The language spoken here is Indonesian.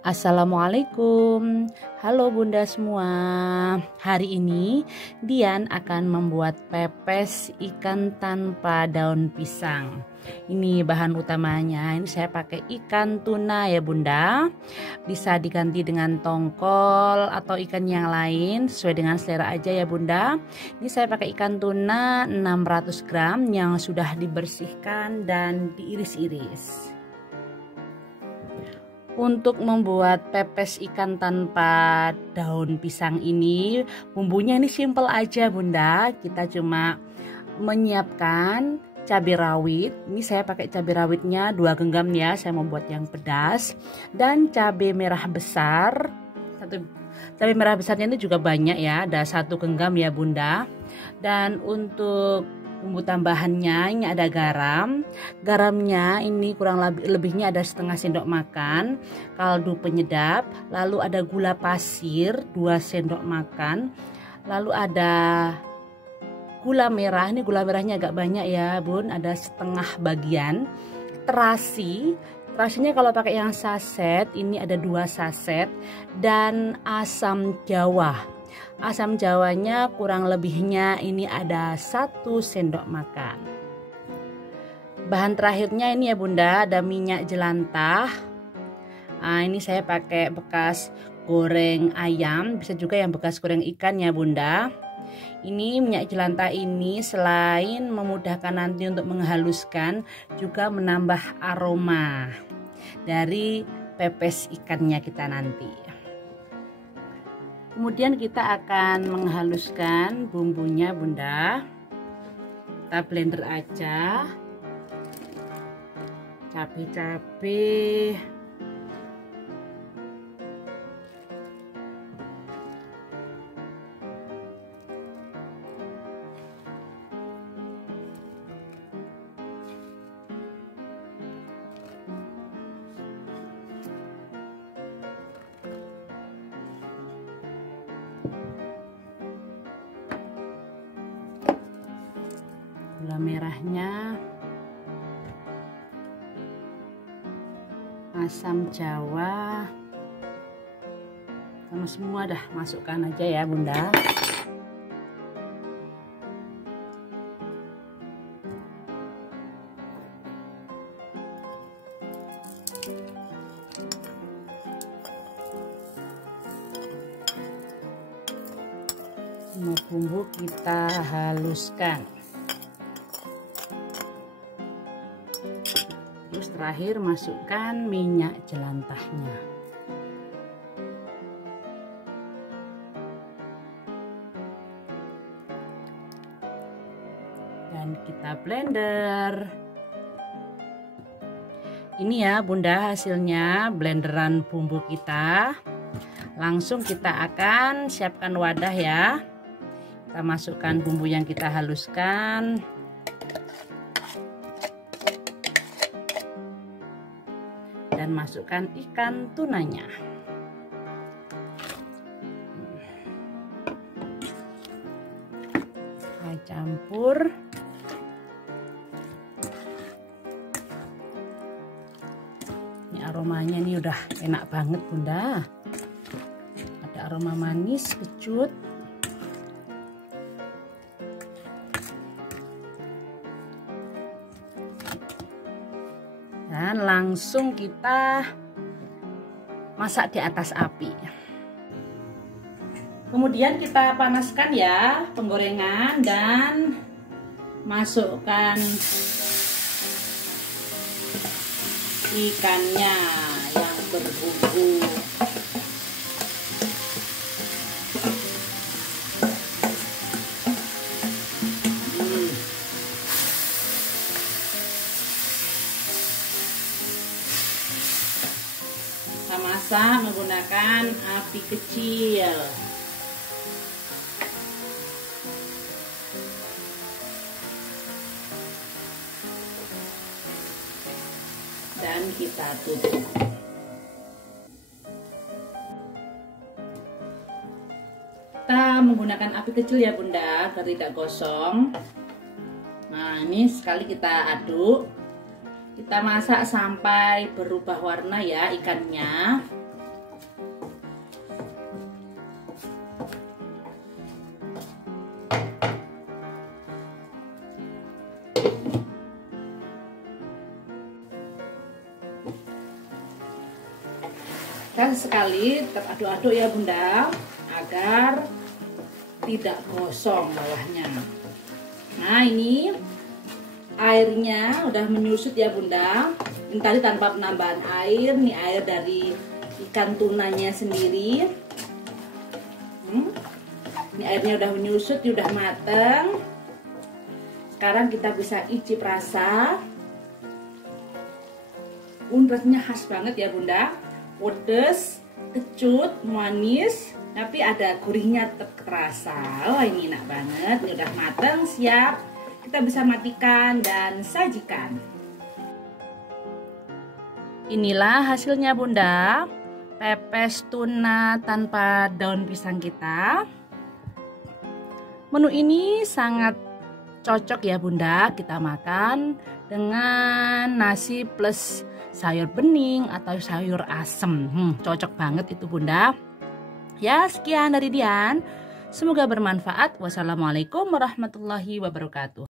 Assalamualaikum, halo bunda semua. Hari ini Dian akan membuat pepes ikan tanpa daun pisang. Ini bahan utamanya, ini saya pakai ikan tuna ya bunda. Bisa diganti dengan tongkol atau ikan yang lain sesuai dengan selera aja ya bunda. Ini saya pakai ikan tuna 600 gram yang sudah dibersihkan dan diiris-iris. Untuk membuat pepes ikan tanpa daun pisang ini, bumbunya ini simple aja bunda. Kita cuma menyiapkan cabai rawit. Ini saya pakai cabai rawitnya 2 genggam ya, saya mau buat yang pedas. Dan cabai merah besar. Cabai merah besarnya ini juga banyak ya, ada 1 genggam ya bunda. Dan untuk bumbu tambahannya ini ada garam. Garamnya ini kurang lebihnya ada setengah sendok makan. Kaldu penyedap, lalu ada gula pasir 2 sendok makan. Lalu ada gula merah, ini gula merahnya agak banyak ya bun, ada setengah bagian. Terasinya kalau pakai yang saset ini ada 2 saset. Dan asam jawa. Asam jawanya kurang lebihnya ini ada 1 sendok makan. Bahan terakhirnya ini ya bunda, ada minyak jelantah. Nah, ini saya pakai bekas goreng ayam, bisa juga yang bekas goreng ikan ya bunda. Ini minyak jelantah ini selain memudahkan nanti untuk menghaluskan, juga menambah aroma dari pepes ikannya kita nanti. Kemudian kita akan menghaluskan bumbunya bunda. Kita blender aja. Cabai-cabai. Gula merahnya, asam jawa, sama semua dah masukkan aja ya bunda. Semua bumbu kita haluskan. Terus terakhir masukkan minyak jelantahnya. Dan kita blender. Ini ya bunda hasilnya blenderan bumbu kita. Langsung kita akan siapkan wadah ya. Kita masukkan bumbu yang kita haluskan. Dan masukkan ikan tunanya. Saya campur. Ini aromanya nih udah enak banget bunda. Ada aroma manis, kecut. Dan langsung kita masak di atas api. Kemudian kita panaskan ya penggorengan dan masukkan ikannya yang berbumbu. Kita masak menggunakan api kecil. Dan kita tutup. Kita menggunakan api kecil ya bunda agar tidak gosong. Nah ini sekali kita aduk. Kita masak sampai berubah warna ya ikannya. Dan sekali aduk-aduk ya Bunda, agar tidak gosong bawahnya. Nah, ini airnya udah menyusut ya Bunda. Ini tadi tanpa penambahan air, nih air dari ikan tunanya sendiri. Ini airnya udah menyusut, udah mateng. Sekarang kita bisa icip rasa. Rasanya khas banget ya Bunda. Pedes, kecut, manis, tapi ada gurihnya tetap terasa. Oh, ini enak banget. Ini udah mateng, siap. Kita bisa matikan dan sajikan. Inilah hasilnya Bunda. Pepes tuna tanpa daun pisang kita. Menu ini sangat cocok ya Bunda, kita makan dengan nasi plus sayur bening atau sayur asem. Cocok banget itu Bunda. Ya, sekian dari Dian. Semoga bermanfaat. Wassalamualaikum warahmatullahi wabarakatuh.